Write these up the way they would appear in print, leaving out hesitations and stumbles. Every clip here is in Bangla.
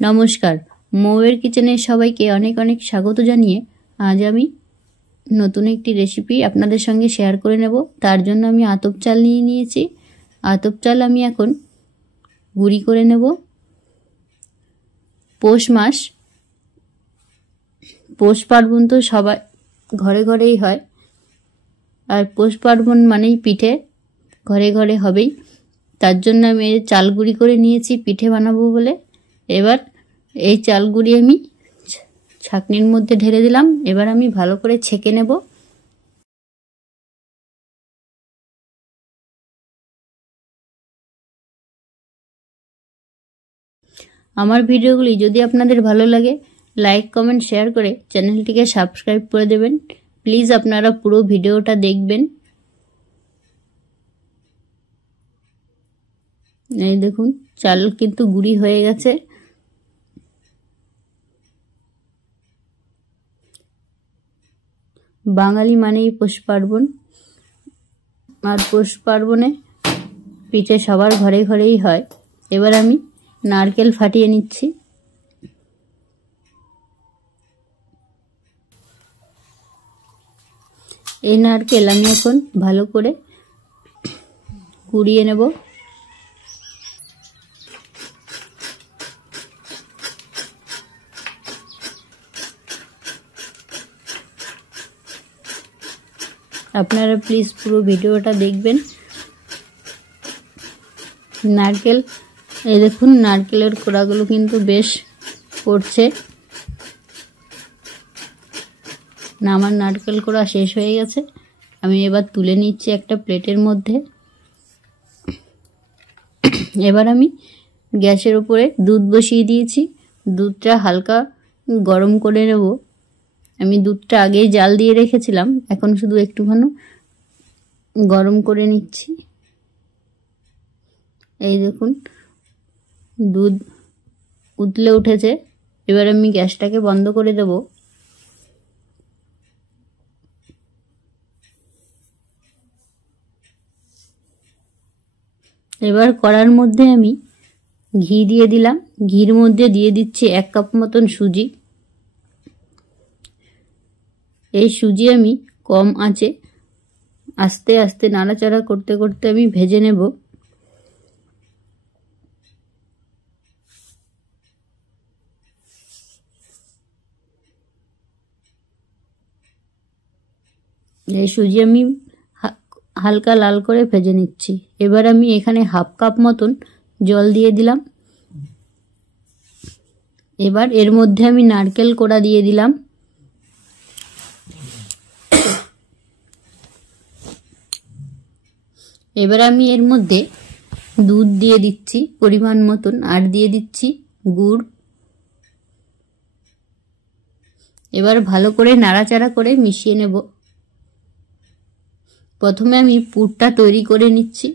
নমস্কার, মৌয়ের কিচেনে সবাইকে অনেক অনেক স্বাগত জানিয়ে আজ আমি নতুন একটি রেসিপি আপনাদের সঙ্গে শেয়ার করে নেব। তার জন্য আমি আতপ চাল নিয়ে নিয়েছি। আতপ চাল আমি এখন গুঁড়ি করে নেব। পৌষ মাস, পৌষ পার্বণ তো সবাই ঘরে ঘরেই হয়, আর পৌষ পার্বণ মানেই পিঠে ঘরে ঘরে হবেই। তার জন্য আমি চাল গুঁড়ি করে নিয়েছি পিঠে বানাবো বলে। এবার এই চাল গুঁড়ি আমি ছাঁকনির মধ্যে ঢেলে দিলাম। এবার আমি ভালো করে ছেঁকে নেব। আমার ভিডিওগুলি যদি আপনাদের ভালো লাগে, লাইক কমেন্ট শেয়ার করে চ্যানেলটিকে সাবস্ক্রাইব করে দেবেন। প্লিজ আপনারা পুরো ভিডিওটা দেখবেন। এই দেখুন, চাল কিন্তু গুঁড়ি হয়ে গেছে। বাঙালি মানেই পৌষ পার্বণ, আর পৌষ পার্বণে পিঠে সবার ঘরে ঘরেই হয়। এবার আমি নারকেল ফাটিয়ে নিচ্ছি। এই নারকেল আমি এখন ভালো করে কুড়িয়ে নেব। আপনারা প্লিজ পুরো ভিডিওটা দেখবেন। নারকেল, এই দেখুন নারকেলের কোড়াগুলো কিন্তু বেশ পড়ছে না। আমার নারকেল কোড়া শেষ হয়ে গেছে। আমি এবার তুলে নিচ্ছি একটা প্লেটের মধ্যে। এবার আমি গ্যাসের উপরে দুধ বসিয়ে দিয়েছি। দুধটা হালকা গরম করে নেব। আমি দুধটা আগেই জাল দিয়ে রেখেছিলাম, এখন শুধু একটুখানি গরম করে নিচ্ছি। এই দেখুন দুধ উতলে উঠেছে। এবার আমি গ্যাসটাকে বন্ধ করে দেব। এবার কড়ার মধ্যে আমি ঘি দিয়ে দিলাম। ঘির মধ্যে দিয়ে দিচ্ছি 1 কাপ মতন সুজি। এই সুজি আমি কম আঁচে আস্তে আস্তে নাড়াচাড়া করতে করতে আমি ভেজে নেব। এই সুজি আমি হালকা লাল করে ভেজে নিচ্ছি। এবার আমি এখানে 1/2 কাপ মতন জল দিয়ে দিলাম। এবার এর মধ্যে আমি নারকেল কোড়া দিয়ে দিলাম। এবার আমি এর মধ্যে দুধ দিয়ে দিচ্ছি পরিমাণ মতন, আর দিয়ে দিচ্ছি গুড়। এবার ভালো করে নাড়াচাড়া করে মিশিয়ে নেব। প্রথমে আমি পুরটা তৈরি করে নিচ্ছি।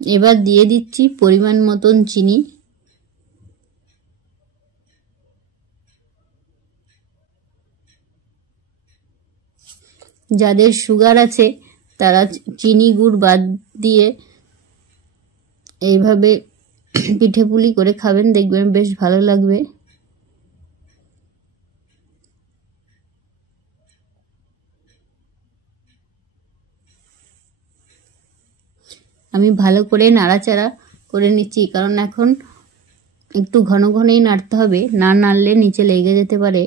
এবার দিয়ে দিচ্ছি পরিমাণ মতন চিনি। যাদের সুগার আছে তারা চিনি গুড় বাদ দিয়ে এইভাবে পিঠে পুলি করে খাবেন, দেখবেন বেশ ভালো লাগবে। আমি ভালো করে নাড়াচাড়া করে নিচ্ছি, কারণ এখন একটু ঘন ঘনই নাড়তে হবে, না নাড়লে নিচে লেগে যেতে পারে।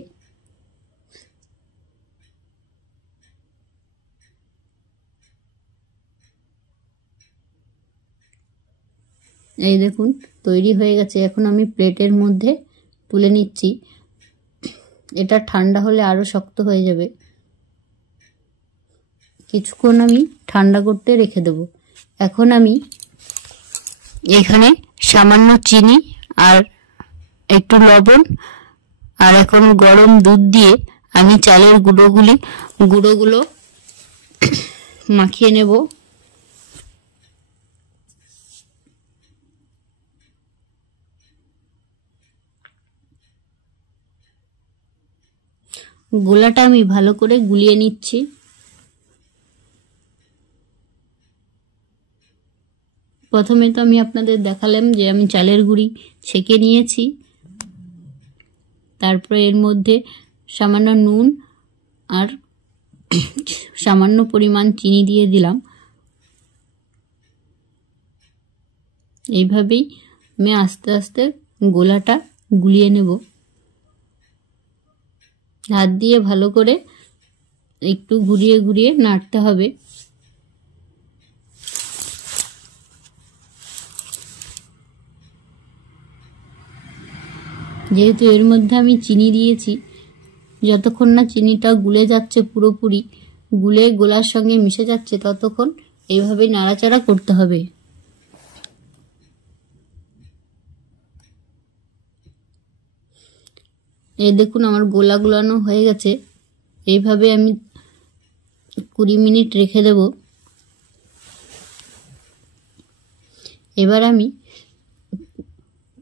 এই দেখুন তৈরি হয়ে গেছে। এখন আমি প্লেটের মধ্যে তুলে নিচ্ছি। এটা ঠান্ডা হলে আরো শক্ত হয়ে যাবে। কিছুক্ষণ আমি ঠান্ডা করতে রেখে দেব। এখন আমি এখানে সামান্য চিনি আর একটু লবণ আর এখন গরম দুধ দিয়ে আমি চালের গুঁড়োগুলো মাখিয়ে নেব। গোলাটা আমি ভালো করে গুলিয়ে নিচ্ছি। প্রথমে তো আমি আপনাদের দেখালাম যে আমি চালের গুঁড়ি ছেঁকে নিয়েছি, তারপরে এর মধ্যে সামান্য নুন আর সামান্য পরিমাণ চিনি দিয়ে দিলাম। এইভাবেই আমি আস্তে আস্তে গোলাটা গুলিয়ে নেব। হাত দিয়ে ভালো করে একটু ঘুরিয়ে ঘুরিয়ে নাড়তে হবে। যেহেতু এর মধ্যে আমি চিনি দিয়েছি, যতক্ষণ না চিনিটা গুলে যাচ্ছে, পুরোপুরি গুলে গোলার সঙ্গে মিশে যাচ্ছে, ততক্ষণ এইভাবে নাড়াচাড়া করতে হবে। এই দেখুন আমার গোলা গুলানো হয়ে গেছে। এইভাবে আমি 20 মিনিট রেখে দেব। এবার আমি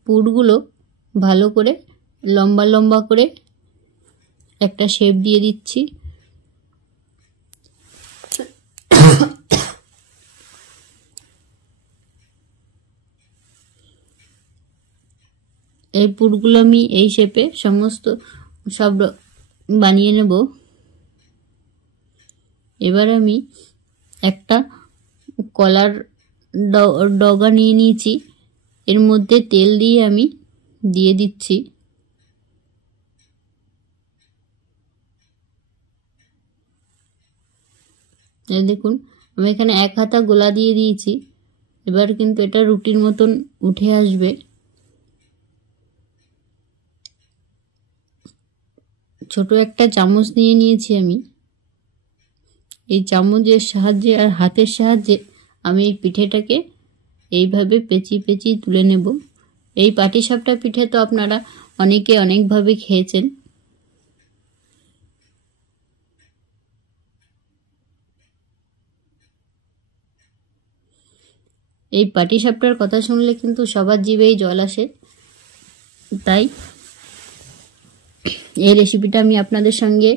পুরগুলো ভালো করে লম্বা লম্বা করে একটা শেপ দিয়ে দিচ্ছি। এই পুরগুলো আমি এই শেপে সব বানিয়ে নেব। এবার আমি একটা কলার ডগা নিয়ে নিয়েছি, এর মধ্যে তেল দিয়ে আমি দিয়ে দিচ্ছি। এই দেখুন আমি এখানে 1 হাতা গোলা দিয়ে দিয়েছি। এবার কিন্তু এটা রুটির মতন উঠে আসবে। ছোট একটা চামচ নিয়ে নিয়েছি আমি। এই চামচের সাহায্যে আর হাতের সাহায্যে আমি এই পিঠেটাকে এইভাবে পেঁচিয়ে পেঁচিয়ে তুলে নেব। এই পাটিসাপটা পিঠে তো আপনারা অনেকে অনেকভাবে খেয়েছেন। এই পাটিসাপটার কথা শুনলে কিন্তু সবার জিভেই জল আসে। তাই এই রেসিপিটা আমি আপনাদের সঙ্গে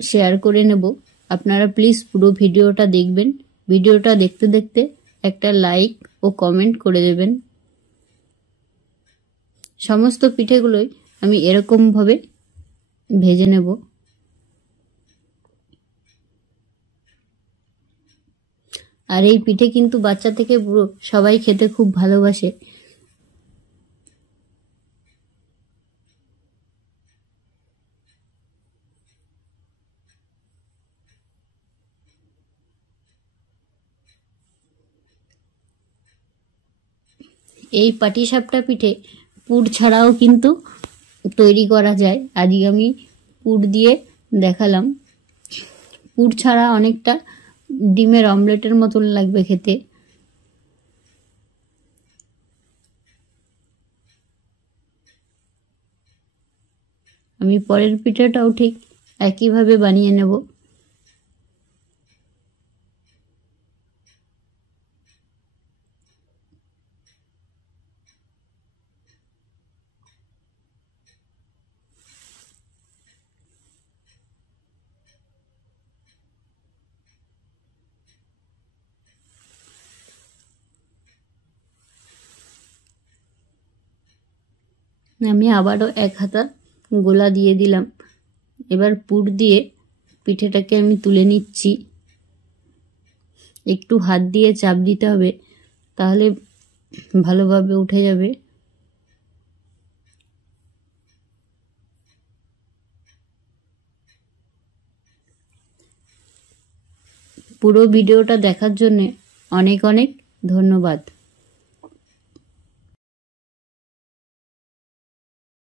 শেয়ার করে নেব। আপনারা প্লিজ পুরো ভিডিওটা দেখবেন। ভিডিওটা দেখতে দেখতে একটা লাইক ও কমেন্ট করে দেবেন। সমস্ত পিঠেগুলোই আমি এরকমভাবে ভেজে নেব। আর এই পিঠে কিন্তু বাচ্চা থেকে বুড়ো সবাই খেতে খুব ভালোবাসে। এই পাটিসাপটা পিঠে পুর ছাড়াও কিন্তু তৈরি করা যায়। আজকে আমি পুর দিয়ে দেখালাম। পুর ছাড়া অনেকটা ডিমের অমলেটের মতন লাগবে খেতে। আমি পরের পিঠেটাও ঠিক একইভাবে বানিয়ে নেব। আমি আবারও 1 হাতা গোলা দিয়ে দিলাম। এবার পুর দিয়ে পিঠেটাকে আমি তুলে নিচ্ছি। একটু হাত দিয়ে চাপ দিতে হবে, তাহলে ভালোভাবে উঠে যাবে। পুরো ভিডিওটা দেখার জন্য অনেক অনেক ধন্যবাদ।